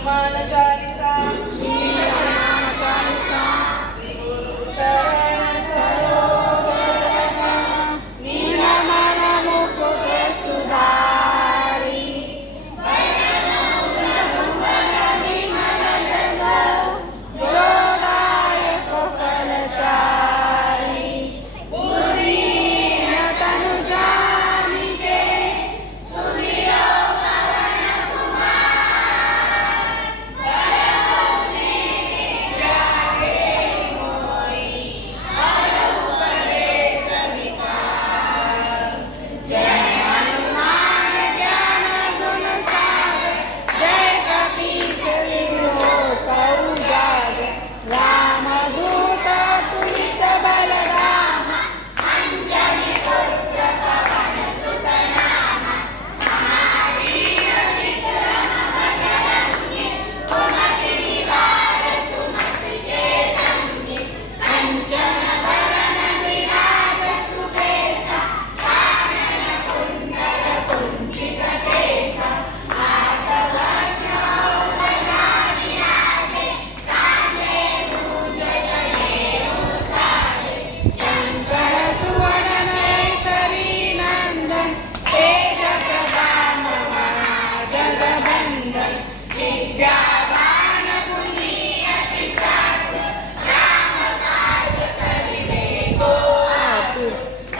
हनुमान चालीसा श्री हनुमान चालीसा श्री गुरु शरण सरोज नीलमल मुकुट सुधारी विमल जसो जोदायक फलचारी बुद्धिहीन तनु जानिके सुमिरो पवन कुमार बल बुद्धि विद्या देहि मोहि हरहु कलेश विकार। जय हनुमान ज्ञान गुण सागर जय कपीस विलोक उजागर रामदूत तुलित बलराम अंजनी पुत्र पवन सुत नाम महावीर विक्रम बजरंगी कुमति निवार सुमति के संगी कंचन वरण विराज सुबेसा कानन कुंडल कुंचित केसा नागवज्र औरजा विराजे कांधे मूंज जनेऊ साजे शंकर सुवन केसरी नंदन तेज प्रताप महाजगबंदन विद्यावान गुणी अति चातुर राम काज करिबे को आतुर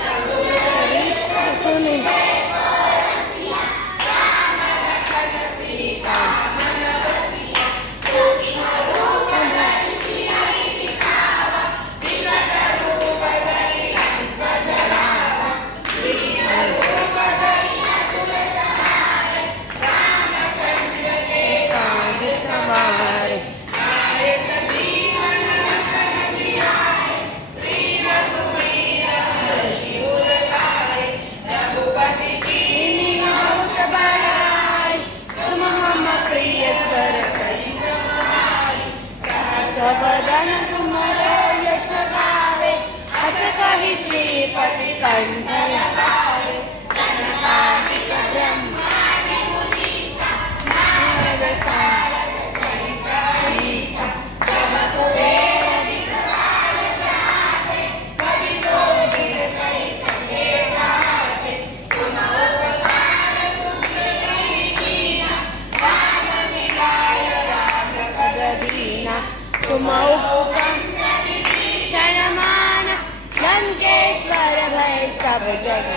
रघुचरित्र सुनिबे को रसिया राम लखन सीता मन बसिया सूक्ष्म रूप धरि सियहि दिखावा विकट रूप धरि लंक जरावा भीम रूप धरि असुर संहारे रामचंद्र के काज सवारे आए सजीवन लखन जियाए श्री रघुवीर हर्षि उर लाए रघुपति कीन्ही बहुत बड़ाई तुम मम प्रिय स्वर कहि समाई सहस बदन तुम्हारो यश गावे अस कहि श्रीपति कंठ लगावे सनकादिक ब्रह्मादि मुनीसा नारद सारद सहित अहिसा जब कुबेर दिखपाल जहाते कवि कोविद कहि सके गाते तुम उपकार सुग्रीव कीन्हा राम मिलाय राजपद दीना तुम उपकंठ विभीषण माना लंकेश्वर भय सब जग